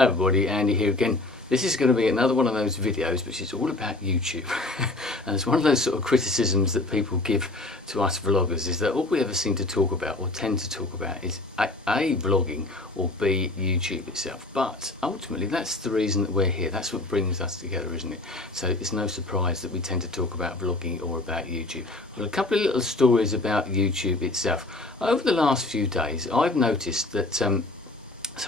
Everybody, Andy here again. This is going to be another one of those videos which is all about YouTube. And it's one of those sort of criticisms that people give to us vloggers, is that all we ever seem to talk about or tend to talk about is A, vlogging, or B, YouTube itself. But ultimately that's the reason that we're here. That's what brings us together, isn't it? So it's no surprise that we tend to talk about vlogging or about YouTube. Well, a couple of little stories about YouTube itself. Over the last few days I've noticed that some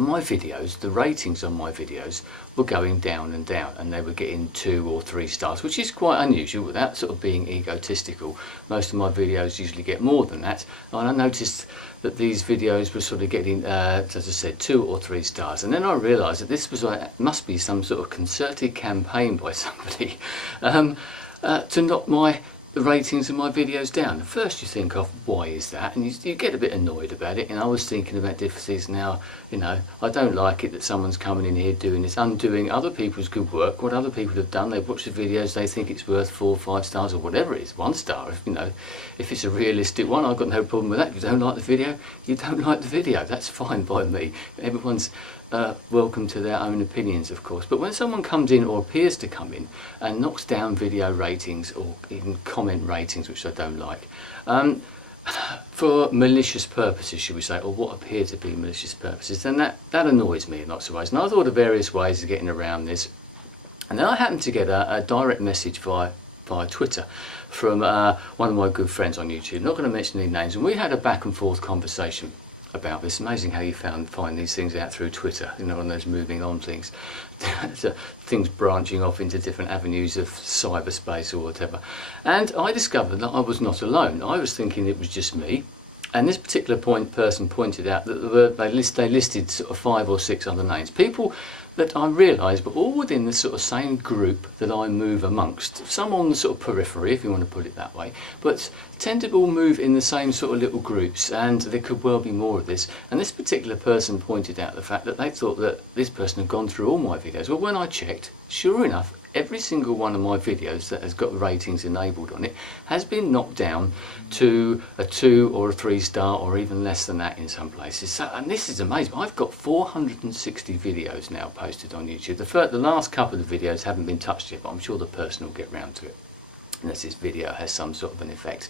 of my videos, the ratings on my videos were going down and down, and they were getting 2 or 3 stars, which is quite unusual without sort of being egotistical. Most of my videos usually get more than that, and I noticed that these videos were sort of getting, as I said, 2 or 3 stars. And then I realised that this was must be some sort of concerted campaign by somebody to knock the ratings of my videos down. At first you think of, why is that? And you get a bit annoyed about it. And I was thinking about differences now, you know, I don't like it that someone's coming in here doing this, undoing other people's good work, what other people have done. They watch the videos, they think it's worth 4 or 5 stars or whatever it is, 1 star, if it's a realistic one. I've got no problem with that. If you don't like the video, you don't like the video. That's fine by me. Everyone's welcome to their own opinions, of course. But when someone comes in, or appears to come in, and knocks down video ratings or even comment ratings, which I don't like, for malicious purposes, should we say, or what appear to be malicious purposes, then that annoys me in lots of ways. And I thought of various ways of getting around this, and then I happened to get a direct message via Twitter from one of my good friends on YouTube. Not going to mention any names, and we had a back and forth conversation about this. Amazing how you find these things out through Twitter, you know, on those moving on things. Things branching off into different avenues of cyberspace or whatever. And I discovered that I was not alone. I was thinking it was just me. And this particular person pointed out that they listed sort of 5 or 6 other names. People that I realised were all within the sort of same group that I move amongst. Some on the sort of periphery, if you want to put it that way, but tend to all move in the same sort of little groups, and there could well be more of this. And this particular person pointed out the fact that they thought that this person had gone through all my videos. Well, when I checked, sure enough, every single one of my videos that has got ratings enabled on it has been knocked down to a 2 or a 3 star, or even less than that in some places. So, and this is amazing. I've got 460 videos now posted on YouTube. The last couple of videos haven't been touched yet, but I'm sure the person will get round to it, unless this video has some sort of an effect.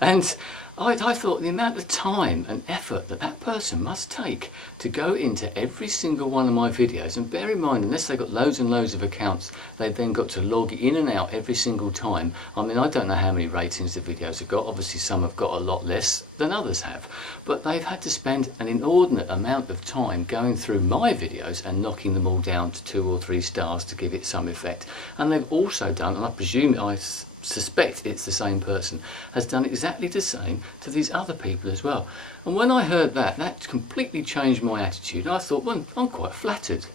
And I thought the amount of time and effort that person must take to go into every single one of my videos, and bear in mind, unless they've got loads and loads of accounts, they've then got to log in and out every single time. I mean, I don't know how many ratings the videos have got. Obviously some have got a lot less than others have, but they've had to spend an inordinate amount of time going through my videos and knocking them all down to 2 or 3 stars to give it some effect. And they've also done, and I suspect it's the same person, has done exactly the same to these other people as well. And when I heard that completely changed my attitude. I thought, well, I'm quite flattered.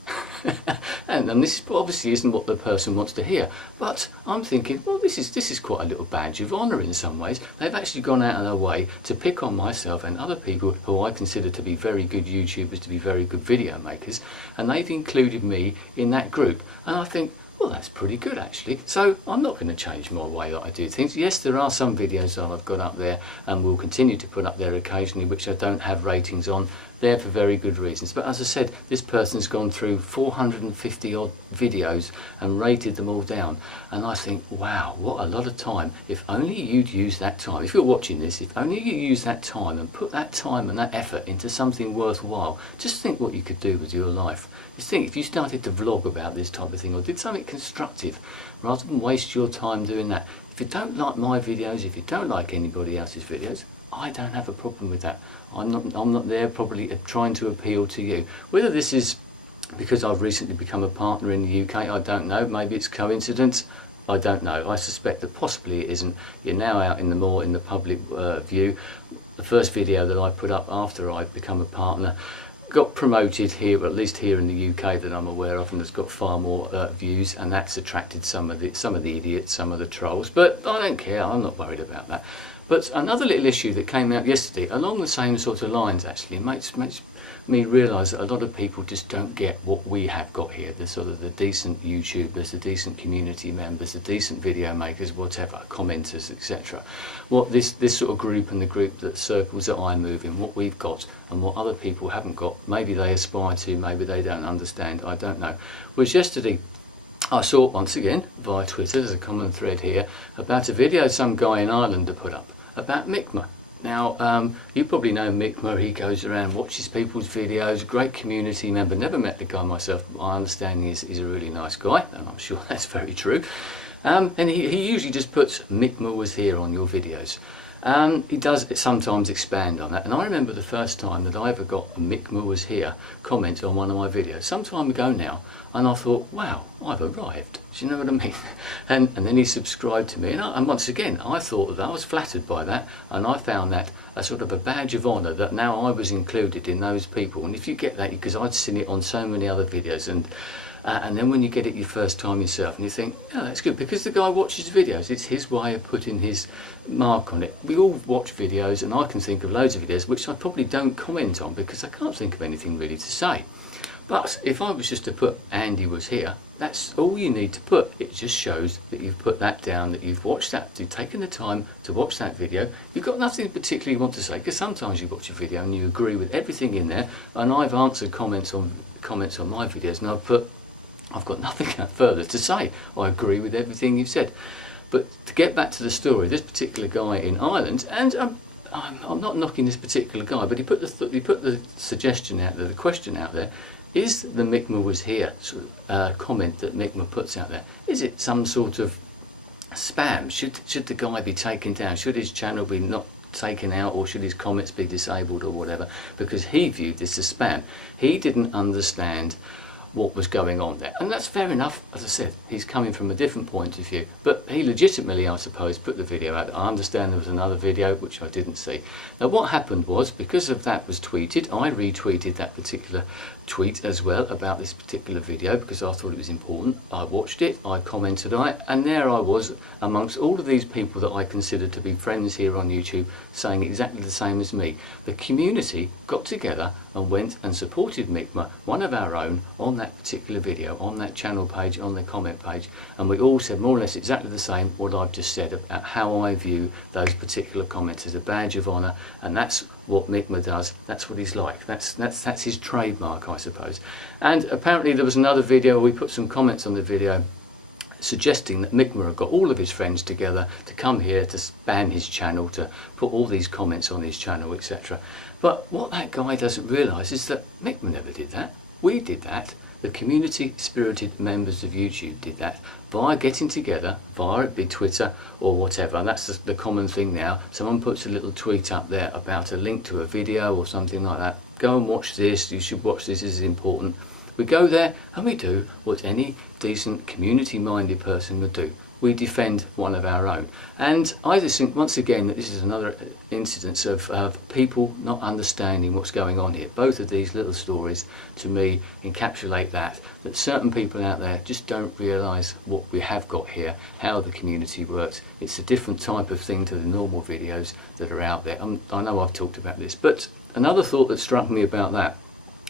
and this obviously isn't what the person wants to hear, but I'm thinking, well, this is quite a little badge of honour in some ways. They've actually gone out of their way to pick on myself and other people who I consider to be very good YouTubers, to be very good video makers, and they've included me in that group. And I think, well, that's pretty good actually. So I'm not going to change my way that I do things. Yes, there are some videos that I've got up there and will continue to put up there occasionally which I don't have ratings on. They're for very good reasons. But as I said, this person's gone through 450 odd videos and rated them all down. And I think, wow, what a lot of time. If only you'd use that time. If you're watching this, if only you use that time and put that time and that effort into something worthwhile. Just think what you could do with your life. Just think if you started to vlog about this type of thing, or did something constructive, rather than waste your time doing that. If you don't like my videos, if you don't like anybody else's videos, I don't have a problem with that. I'm not there probably trying to appeal to you. Whether this is because I've recently become a partner in the UK, I don't know. Maybe it's coincidence. I don't know. I suspect that possibly it isn't. You're now out in the public view. The first video that I put up after I'd become a partner got promoted here, or at least here in the UK that I'm aware of, and has got far more views, and that's attracted some of the idiots, some of the trolls. But I don't care. I'm not worried about that. But another little issue that came out yesterday, along the same sort of lines actually, makes me realise that a lot of people just don't get what we have got here. The sort of the decent YouTubers, the decent community members, the decent video makers, whatever, commenters, etc. What this sort of group and the group that circles that I move in, what we've got and what other people haven't got, maybe they aspire to, maybe they don't understand, I don't know. Whereas yesterday I saw once again via Twitter, there's a common thread here, about a video some guy in Ireland had put up about Mikma. Now, you probably know Mikma. He goes around, watches people's videos, great community member. Never met the guy myself, but my understanding is he's a really nice guy, and I'm sure that's very true. And he usually just puts Mikma was here on your videos. He does sometimes expand on that, and I remember the first time that I ever got a Mikma was here comment on one of my videos, some time ago now, and I thought, wow, I've arrived. Do you know what I mean? And then he subscribed to me, and once again, I thought that I was flattered by that, and I found that a sort of a badge of honour that now I was included in those people. And if you get that, because I'd seen it on so many other videos, and then when you get it your first time yourself and you think, oh, that's good, because the guy watches videos, it's his way of putting his mark on it. We all watch videos, and I can think of loads of videos which I probably don't comment on because I can't think of anything really to say. But if I was just to put Andy was here, that's all you need to put. It just shows that you've put that down, that you've watched that, you've taken the time to watch that video. You've got nothing particularly you want to say, because sometimes you watch a video and you agree with everything in there, and I've answered comments on my videos, and I've got nothing further to say. I agree with everything you've said. But to get back to the story, this particular guy in Ireland, and I'm not knocking this particular guy, but he put the suggestion out there, the question out there, is the Mikma was here sort of, comment that Mikma puts out there, is it some sort of spam? Should the guy be taken down? Should his channel be not taken out, or should his comments be disabled or whatever? Because he viewed this as spam. He didn't understand what was going on there, and that's fair enough. As I said, he's coming from a different point of view, but he legitimately, I suppose, put the video out. I understand there was another video which I didn't see. Now what happened was, because of that was tweeted, I retweeted that particular tweet as well about this particular video because I thought it was important. I watched it, I commented on it, and there I was amongst all of these people that I consider to be friends here on YouTube saying exactly the same as me. The community got together and went and supported Mikma, one of our own, on that particular video, on that channel page, on the comment page, and we all said more or less exactly the same what I've just said about how I view those particular comments as a badge of honour, and that's what Mikma does. That's what he's like. That's his trademark, I suppose. And apparently there was another video where we put some comments on the video suggesting that Mikma had got all of his friends together to come here to spam his channel, to put all these comments on his channel, etc. But what that guy doesn't realise is that Mikma never did that. We did that. The community-spirited members of YouTube did that by getting together, via it be Twitter or whatever, and that's the common thing now. Someone puts a little tweet up there about a link to a video or something like that. Go and watch this, you should watch this, this is important. We go there and we do what any decent community-minded person would do. We defend one of our own. And I just think, once again, that this is another incidence of people not understanding what's going on here. Both of these little stories, to me, encapsulate that certain people out there just don't realise what we have got here, how the community works. It's a different type of thing to the normal videos that are out there. I know I've talked about this, but another thought that struck me about that,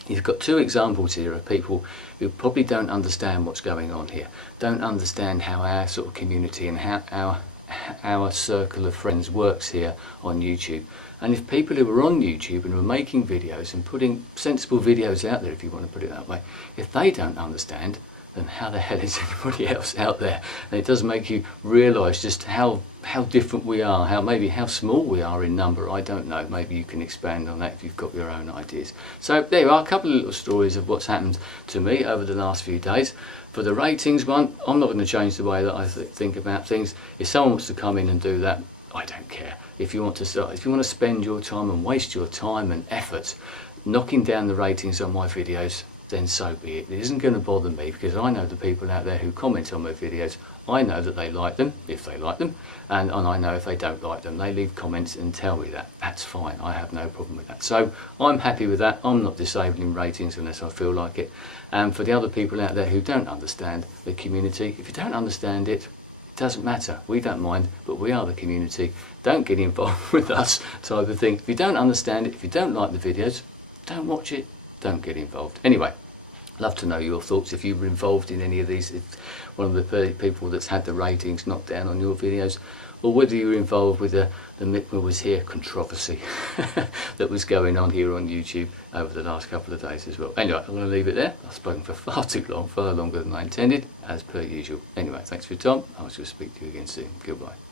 you've got two examples here of people who probably don't understand what's going on here, don't understand how our sort of community and how our circle of friends works here on YouTube. And if people who are on YouTube and are making videos and putting sensible videos out there, if you want to put it that way, if they don't understand, then how the hell is anybody else out there? And it does make you realise just how different we are, maybe how small we are in number. I don't know, maybe you can expand on that if you've got your own ideas. So there are a couple of little stories of what's happened to me over the last few days. For the ratings one, I'm not going to change the way that I think about things. If someone wants to come in and do that, I don't care. If you want to spend your time and waste your time and effort knocking down the ratings on my videos, then so be it. It isn't going to bother me, because I know the people out there who comment on my videos. I know that they like them, if they like them, and I know if they don't like them. They leave comments and tell me that. That's fine. I have no problem with that. So I'm happy with that. I'm not disabling ratings unless I feel like it. And for the other people out there who don't understand the community, if you don't understand it, doesn't matter, we don't mind, but we are the community. Don't get involved with us type of thing. If you don't understand it, if you don't like the videos, don't watch it, don't get involved. Anyway, love to know your thoughts if you were involved in any of these, if one of the people that's had the ratings knocked down on your videos, or whether you were involved with the Mikma was here controversy that was going on here on YouTube over the last couple of days as well. Anyway, I'm going to leave it there. I've spoken for far too long, far longer than I intended, as per usual. Anyway, thanks for your time. I shall speak to you again soon. Goodbye.